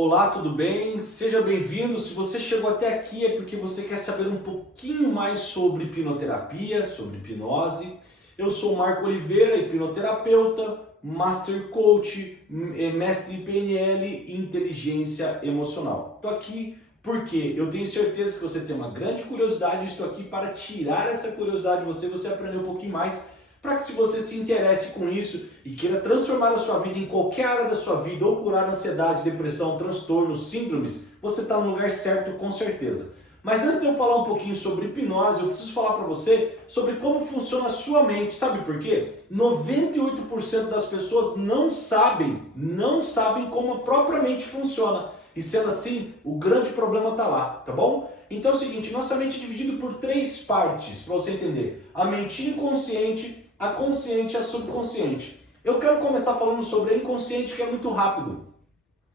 Olá, tudo bem? Seja bem-vindo. Se você chegou até aqui é porque você quer saber um pouquinho mais sobre hipnoterapia, sobre hipnose. Eu sou Marco Oliveira, hipnoterapeuta, Master Coach, mestre em PNL e inteligência emocional. Estou aqui porque eu tenho certeza que você tem uma grande curiosidade e estou aqui para tirar essa curiosidade de você aprender um pouquinho mais, para que se você se interesse com isso e queira transformar a sua vida em qualquer área da sua vida ou curar ansiedade, depressão, transtornos, síndromes, você está no lugar certo com certeza. Mas antes de eu falar um pouquinho sobre hipnose, eu preciso falar para você sobre como funciona a sua mente. Sabe por quê? 98% das pessoas não sabem como a própria mente funciona. E sendo assim, o grande problema está lá, tá bom? Então é o seguinte, nossa mente é dividida por 3 partes, para você entender. A mente inconsciente, a consciente e a subconsciente. Eu quero começar falando sobre a inconsciente, que é muito rápido.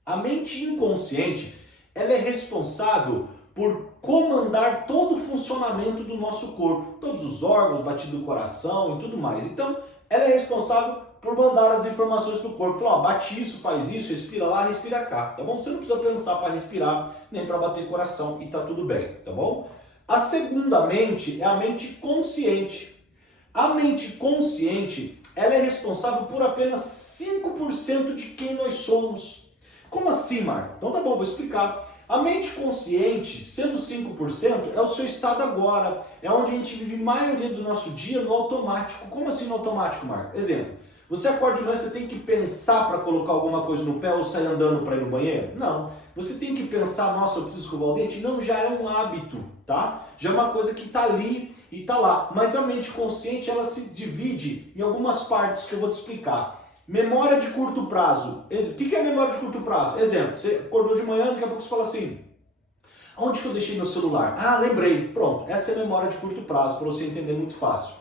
A mente inconsciente, ela é responsável por comandar todo o funcionamento do nosso corpo. Todos os órgãos, batido do coração e tudo mais. Então, ela é responsável por mandar as informações para o corpo. Falar, ó, bate isso, faz isso, respira lá, respira cá, tá bom? Você não precisa pensar para respirar, nem para bater coração e tá tudo bem, tá bom? A segunda mente é a mente consciente. A mente consciente, ela é responsável por apenas 5% de quem nós somos. Como assim, Marco? Então tá bom, vou explicar. A mente consciente, sendo 5%, é o seu estado agora. É onde a gente vive a maioria do nosso dia no automático. Como assim no automático, Marco? Exemplo, você acorda de manhã, você tem que pensar para colocar alguma coisa no pé ou sair andando para ir no banheiro? Não. Você tem que pensar, nossa, eu preciso escovar o dente? Não, já é um hábito, tá? Já é uma coisa que está ali e está lá. Mas a mente consciente, ela se divide em algumas partes que eu vou te explicar. Memória de curto prazo. O que é memória de curto prazo? Exemplo, você acordou de manhã, daqui a pouco você fala assim, onde que eu deixei meu celular? Ah, lembrei. Pronto, essa é a memória de curto prazo, para você entender muito fácil.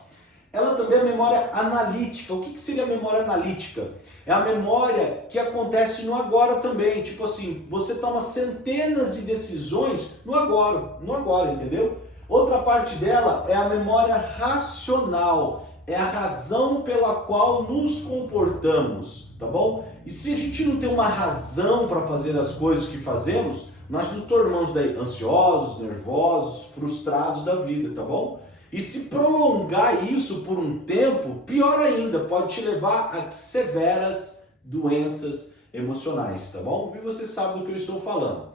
Ela também é memória analítica. O que seria a memória analítica? É a memória que acontece no agora também. Tipo assim, você toma centenas de decisões no agora, entendeu? Outra parte dela é a memória racional. É a razão pela qual nos comportamos, tá bom? E se a gente não tem uma razão para fazer as coisas que fazemos, nós nos tornamos daí ansiosos, nervosos, frustrados da vida, tá bom? E se prolongar isso por um tempo, pior ainda, pode te levar a severas doenças emocionais, tá bom? E você sabe do que eu estou falando.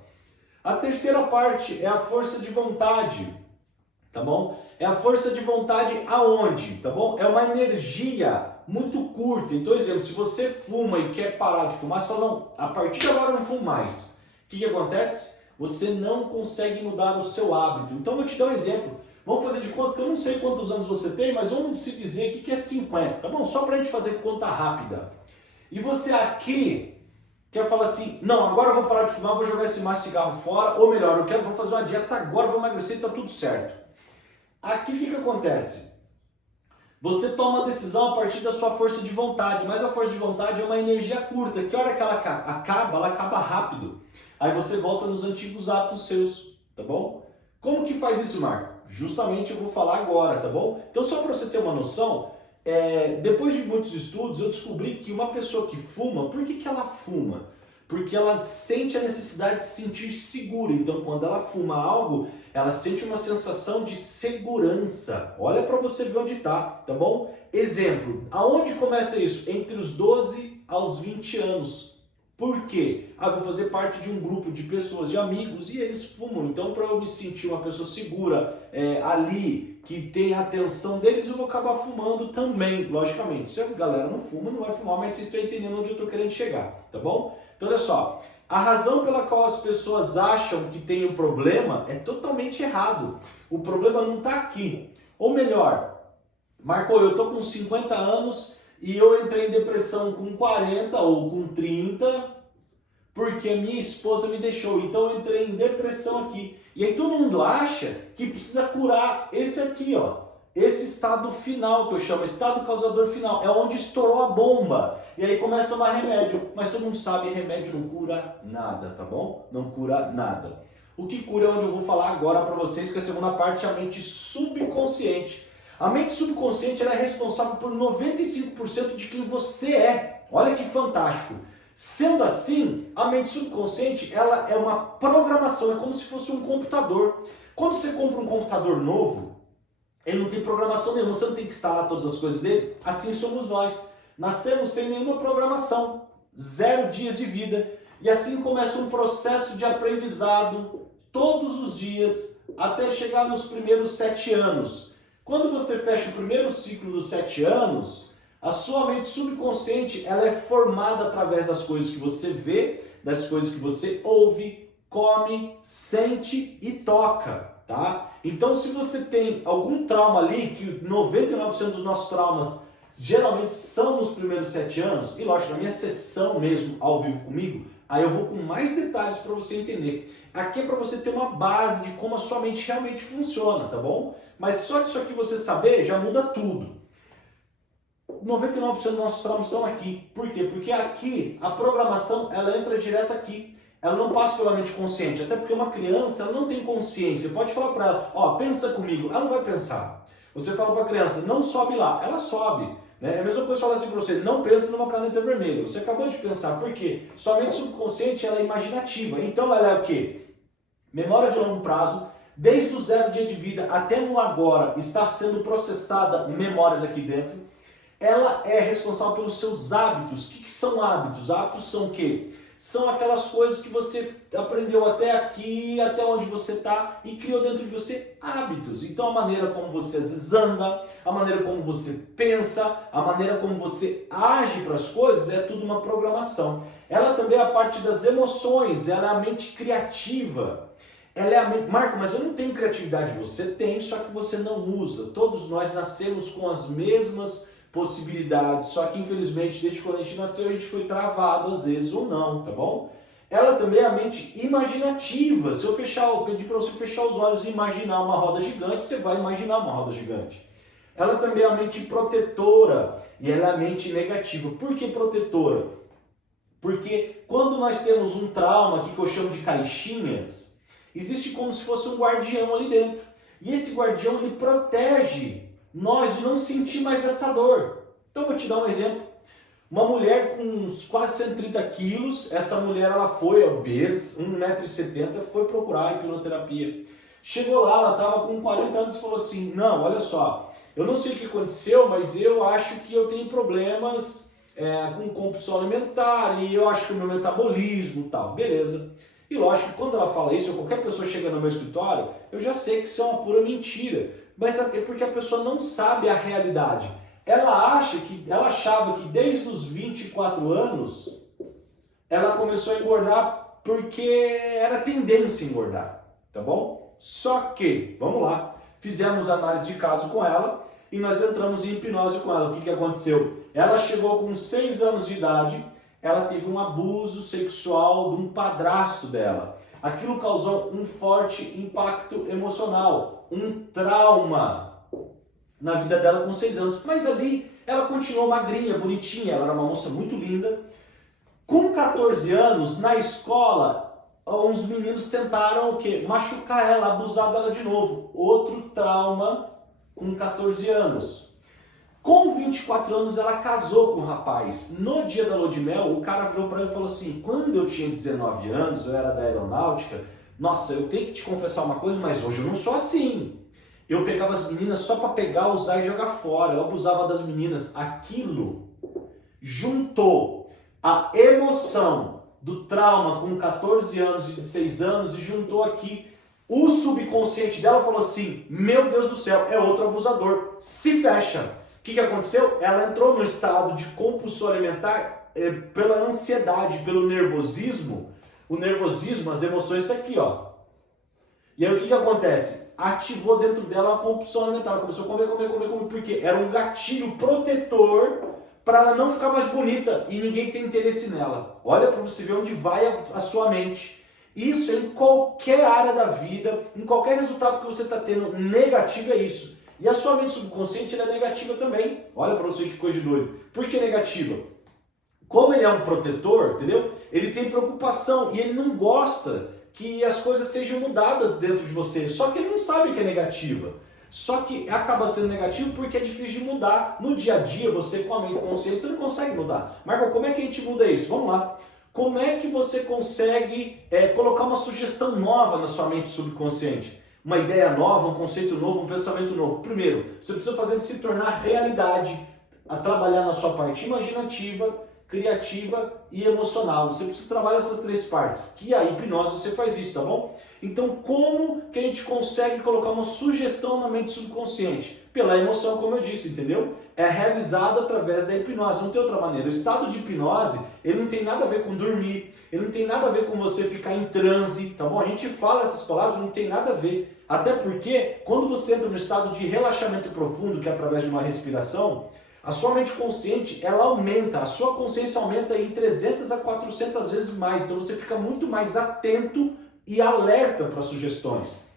A terceira parte é a força de vontade, tá bom? É a força de vontade aonde, tá bom? É uma energia muito curta. Então, exemplo, se você fuma e quer parar de fumar, você fala, não, a partir de agora eu não fumo mais. O que acontece? Você não consegue mudar o seu hábito. Então, eu vou te dar um exemplo. Vamos fazer de conta que eu não sei quantos anos você tem, mas vamos se dizer aqui que é 50, tá bom? Só pra gente fazer conta rápida. E você aqui quer falar assim, não, agora eu vou parar de fumar, vou jogar esse mais cigarro fora, ou melhor, vou fazer uma dieta agora, vou emagrecer e tá tudo certo. Aqui o que acontece? Você toma a decisão a partir da sua força de vontade, mas a força de vontade é uma energia curta, que a hora que ela acaba rápido. Aí você volta nos antigos hábitos seus, tá bom? Como que faz isso, Marco? Justamente eu vou falar agora, tá bom? Então só para você ter uma noção, depois de muitos estudos eu descobri que uma pessoa que fuma, por que ela fuma? Porque ela sente a necessidade de se sentir segura. Então quando ela fuma algo, ela sente uma sensação de segurança. Olha para você ver onde tá bom? Exemplo, aonde começa isso? Entre os 12 aos 20 anos. Por quê? Vou fazer parte de um grupo de pessoas, de amigos, e eles fumam. Então, para eu me sentir uma pessoa segura ali, que tem a atenção deles, eu vou acabar fumando também, logicamente. Se a galera não fuma, não vai fumar, mas vocês estão entendendo onde eu estou querendo chegar, tá bom? Então, olha só. A razão pela qual as pessoas acham que tem um problema é totalmente errado. O problema não está aqui. Ou melhor, Marco, eu estou com 50 anos... e eu entrei em depressão com 40 ou com 30, porque a minha esposa me deixou. Então eu entrei em depressão aqui. E aí todo mundo acha que precisa curar esse aqui, ó. Esse estado final que eu chamo, estado causador final. É onde estourou a bomba. E aí começa a tomar remédio. Mas todo mundo sabe, remédio não cura nada, tá bom? Não cura nada. O que cura é onde eu vou falar agora para vocês, que a segunda parte é a mente subconsciente. A mente subconsciente ela é responsável por 95% de quem você é. Olha que fantástico. Sendo assim, a mente subconsciente ela é uma programação, é como se fosse um computador. Quando você compra um computador novo, ele não tem programação nenhuma, você não tem que instalar todas as coisas dele. Assim somos nós. Nascemos sem nenhuma programação, 0 dias de vida. E assim começa um processo de aprendizado todos os dias até chegar nos primeiros 7 anos. Quando você fecha o primeiro ciclo dos 7 anos, a sua mente subconsciente ela é formada através das coisas que você vê, das coisas que você ouve, come, sente e toca, tá? Então se você tem algum trauma ali, que 99% dos nossos traumas geralmente são nos primeiros 7 anos, e lógico, na minha sessão mesmo, ao vivo comigo, aí eu vou com mais detalhes para você entender. Aqui é para você ter uma base de como a sua mente realmente funciona, tá bom? Mas só disso aqui você saber já muda tudo. 99% dos nossos traumas estão aqui. Por quê? Porque aqui a programação ela entra direto aqui. Ela não passa pela mente consciente. Até porque uma criança ela não tem consciência. Pode falar para ela, ó, pensa comigo. Ela não vai pensar. Você fala para a criança, não sobe lá. Ela sobe. Né? É a mesma coisa falar assim para você, não pense numa caneta vermelha. Você acabou de pensar. Por quê? Sua mente subconsciente ela é imaginativa. Então ela é o quê? Memória de longo prazo. Desde o 0 dia de vida até no agora está sendo processada memórias aqui dentro. Ela é responsável pelos seus hábitos. O que são hábitos? Hábitos são o quê? São aquelas coisas que você aprendeu até aqui, até onde você está e criou dentro de você hábitos. Então a maneira como você às vezes anda, a maneira como você pensa, a maneira como você age para as coisas é tudo uma programação. Ela também é a parte das emoções, ela é a mente criativa. Ela é a mente... Marco, mas eu não tenho criatividade. Você tem, só que você não usa. Todos nós nascemos com as mesmas possibilidades, só que infelizmente desde quando a gente nasceu a gente foi travado às vezes ou não, tá bom? Ela também é a mente imaginativa. Se eu pedir para você fechar os olhos e imaginar uma roda gigante, você vai imaginar uma roda gigante. Ela também é a mente protetora e ela é a mente negativa. Por que protetora? Porque quando nós temos um trauma aqui que eu chamo de caixinhas, existe como se fosse um guardião ali dentro. E esse guardião ele protege nós de não sentir mais essa dor. Então vou te dar um exemplo. Uma mulher com uns quase 130 quilos, essa mulher ela foi obesa, 1,70 m, foi procurar a hipnoterapia. Chegou lá, ela estava com 40 anos e falou assim, não, olha só, eu não sei o que aconteceu, mas eu acho que eu tenho problemas com compulsão alimentar e eu acho que o meu metabolismo e tal, beleza. E lógico que quando ela fala isso, ou qualquer pessoa chega no meu escritório, eu já sei que isso é uma pura mentira. Mas é porque a pessoa não sabe a realidade. Ela achava que desde os 24 anos ela começou a engordar porque era tendência a engordar, tá bom? Só que, vamos lá, fizemos análise de caso com ela e nós entramos em hipnose com ela. O que aconteceu? Ela chegou com 6 anos de idade, ela teve um abuso sexual de um padrasto dela. Aquilo causou um forte impacto emocional, um trauma na vida dela com 6 anos. Mas ali ela continuou magrinha, bonitinha, ela era uma moça muito linda. Com 14 anos, na escola, uns meninos tentaram o quê? Machucar ela, abusar dela de novo. Outro trauma com 14 anos. Com 24 anos ela casou com um rapaz. No dia da lua de mel, o cara virou para ela e falou assim, quando eu tinha 19 anos, eu era da aeronáutica, nossa, eu tenho que te confessar uma coisa, mas hoje eu não sou assim. Eu pegava as meninas só para pegar, usar e jogar fora, eu abusava das meninas. Aquilo juntou a emoção do trauma com 14 anos e 16 anos e juntou aqui o subconsciente dela, falou assim, meu Deus do céu, é outro abusador, se fecha. O que aconteceu? Ela entrou no estado de compulsão alimentar pela ansiedade, pelo nervosismo. O nervosismo, as emoções estão aqui, ó. E aí o que acontece? Ativou dentro dela a compulsão alimentar. Ela começou a comer, porque era um gatilho protetor para ela não ficar mais bonita e ninguém tem interesse nela. Olha para você ver onde vai a sua mente. Isso é em qualquer área da vida, em qualquer resultado que você está tendo negativo é isso. E a sua mente subconsciente ela é negativa também. Olha para você que coisa de doido. Por que negativa? Como ele é um protetor, entendeu? Ele tem preocupação e ele não gosta que as coisas sejam mudadas dentro de você. Só que ele não sabe que é negativa. Só que acaba sendo negativo porque é difícil de mudar. No dia a dia, você com a mente consciente, você não consegue mudar. Marco, como é que a gente muda isso? Vamos lá. Como é que você consegue colocar uma sugestão nova na sua mente subconsciente? Uma ideia nova, um conceito novo, um pensamento novo. Primeiro, você precisa fazer se tornar realidade, a trabalhar na sua parte imaginativa, criativa e emocional. Você precisa trabalhar essas três partes, que a hipnose você faz isso, tá bom? Então, como que a gente consegue colocar uma sugestão na mente subconsciente? Pela emoção, como eu disse, entendeu? É realizado através da hipnose, não tem outra maneira. O estado de hipnose, ele não tem nada a ver com dormir, ele não tem nada a ver com você ficar em transe, tá bom? A gente fala essas palavras, não tem nada a ver. Até porque, quando você entra no estado de relaxamento profundo, que é através de uma respiração, a sua mente consciente, ela aumenta, a sua consciência aumenta em 300 a 400 vezes mais. Então você fica muito mais atento e alerta para sugestões.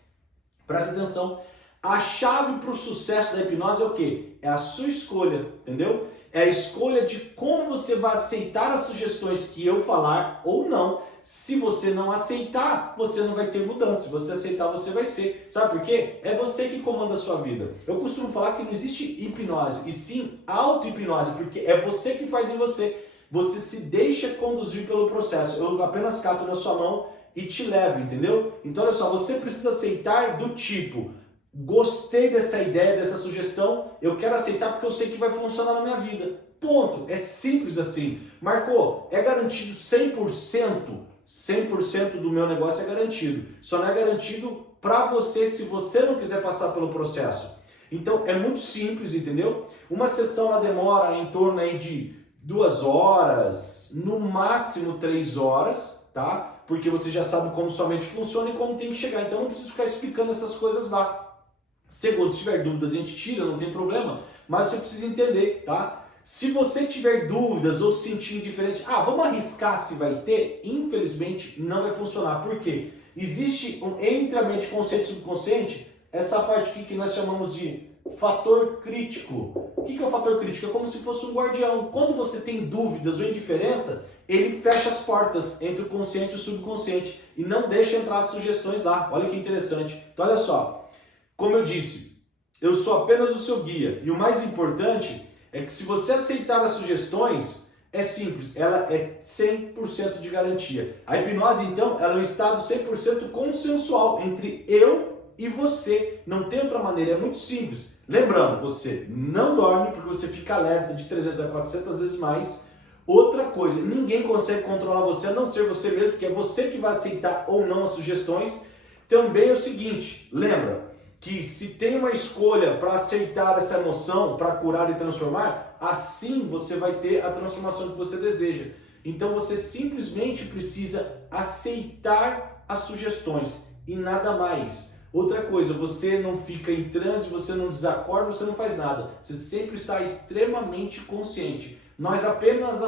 Presta atenção. A chave para o sucesso da hipnose é o quê? É a sua escolha, entendeu? É a escolha de como você vai aceitar as sugestões que eu falar ou não. Se você não aceitar, você não vai ter mudança. Se você aceitar, você vai ser. Sabe por quê? É você que comanda a sua vida. Eu costumo falar que não existe hipnose, e sim auto-hipnose, porque é você que faz em você. Você se deixa conduzir pelo processo. Eu apenas cato na sua mão e te levo, entendeu? Então, olha só, você precisa aceitar do tipo: gostei dessa ideia, dessa sugestão, eu quero aceitar porque eu sei que vai funcionar na minha vida. Ponto. É simples assim. Marcou, é garantido 100%? 100% do meu negócio é garantido. Só não é garantido para você se você não quiser passar pelo processo. Então é muito simples, entendeu? Uma sessão ela demora em torno aí de 2 horas, no máximo 3 horas, tá? Porque você já sabe como sua mente funciona e como tem que chegar. Então não precisa ficar explicando essas coisas lá. Segundo, se tiver dúvidas a gente tira, não tem problema, mas você precisa entender, tá? Se você tiver dúvidas ou se sentir indiferente, vamos arriscar se vai ter, infelizmente não vai funcionar. Por quê? Existe entre a mente consciente e subconsciente, essa parte aqui que nós chamamos de fator crítico. O que é o fator crítico? É como se fosse um guardião. Quando você tem dúvidas ou indiferença, ele fecha as portas entre o consciente e o subconsciente e não deixa entrar as sugestões lá. Olha que interessante. Então olha só, como eu disse, eu sou apenas o seu guia e o mais importante é que se você aceitar as sugestões, é simples, ela é 100% de garantia. A hipnose, então, ela é um estado 100% consensual entre eu e você. Não tem outra maneira, é muito simples. Lembrando, você não dorme porque você fica alerta de 300 a 400 vezes mais. Outra coisa, ninguém consegue controlar você, a não ser você mesmo, porque é você que vai aceitar ou não as sugestões. Também é o seguinte, lembra que se tem uma escolha para aceitar essa emoção, para curar e transformar, assim você vai ter a transformação que você deseja. Então você simplesmente precisa aceitar as sugestões e nada mais. Outra coisa, você não fica em transe, você não desacorda, você não faz nada. Você sempre está extremamente consciente. Nós apenas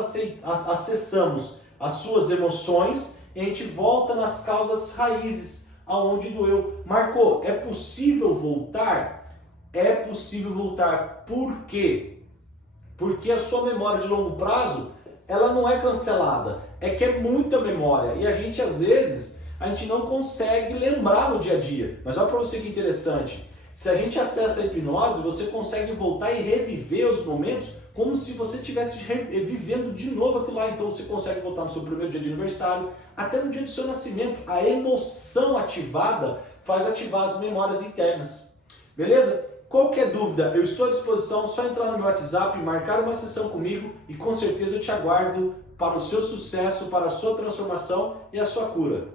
acessamos as suas emoções e a gente volta nas causas raízes. Aonde doeu. Marcou, é possível voltar? É possível voltar. Por quê? Porque a sua memória de longo prazo, ela não é cancelada. É que é muita memória. E a gente, às vezes, a gente não consegue lembrar no dia a dia. Mas olha para você que interessante. Se a gente acessa a hipnose, você consegue voltar e reviver os momentos como se você estivesse vivendo de novo aquilo lá. Então você consegue voltar no seu primeiro dia de aniversário, até no dia do seu nascimento. A emoção ativada faz ativar as memórias internas. Beleza? Qualquer dúvida, eu estou à disposição, só entrar no meu WhatsApp, marcar uma sessão comigo e com certeza eu te aguardo para o seu sucesso, para a sua transformação e a sua cura.